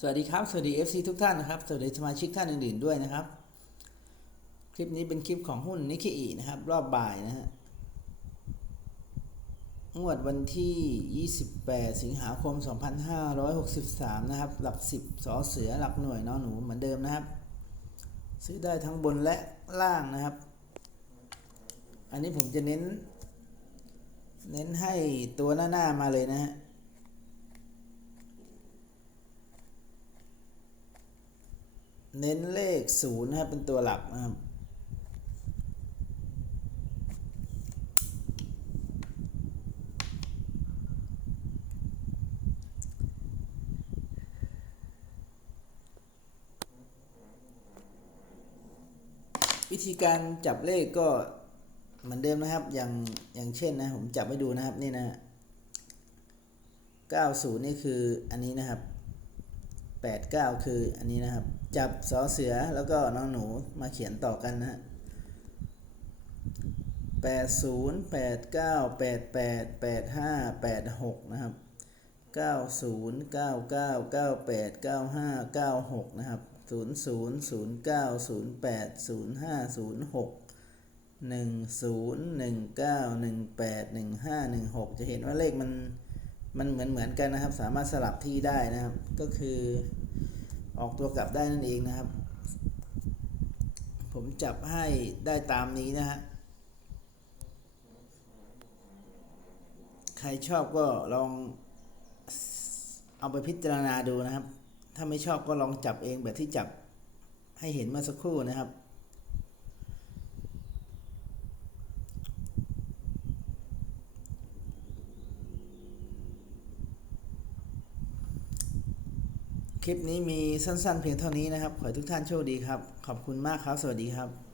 สวัสดีครับ สวัสดี FC ทุกท่านนะครับ สวัสดีสมาชิกท่านอื่นๆด้วยนะครับ คลิปนี้เป็นคลิปของหุ้นนิกเกอินะครับ รอบบ่ายนะฮะงวดวันที่ 28 สิงหาคม 2563 นะครับ หลัก 10สอเสือหลักหน่วยนอนหนูเหมือนเดิมนะครับ ซื้อได้ทั้งบนและล่างนะครับ อันนี้ผมจะเน้น เน้นให้ตัวหน้า ๆ มาเลยนะฮะ เน้นเลขศูนย์นะครับเป็นตัวหลักนะครับวิธีการจับเลขก็เหมือนเดิมนะครับ อย่างอย่างเช่นนะผมจับให้ดูนะครับนี่นะ90 นี่คืออันนี้นะครับ 89 คืออันนี้นะครับ จับสอเสือแล้วก็น้องหนูมาเขียนต่อกันนะฮะ80 89 88 85 86นะครับ90 99 98 95 96นะครับ00 09 08 05 06 10 19 18 15 16จะเห็นว่าเลขมัน มันเหมือนเหมือนกันนะครับ สามารถสลับที่ได้นะครับ ก็คือออกตัวกลับได้นั่นเองนะครับ ผมจับให้ได้ตามนี้นะฮะใครชอบก็ลองเอาไปพิจารณาดูนะครับ ถ้าไม่ชอบก็ลองจับเองแบบที่จับให้เห็นเมื่อสักครู่นะครับ คลิปนี้มีสั้นๆเพียงเท่านี้นะครับ ขอให้ทุกท่านโชคดีครับ ขอบคุณมากครับ สวัสดีครับ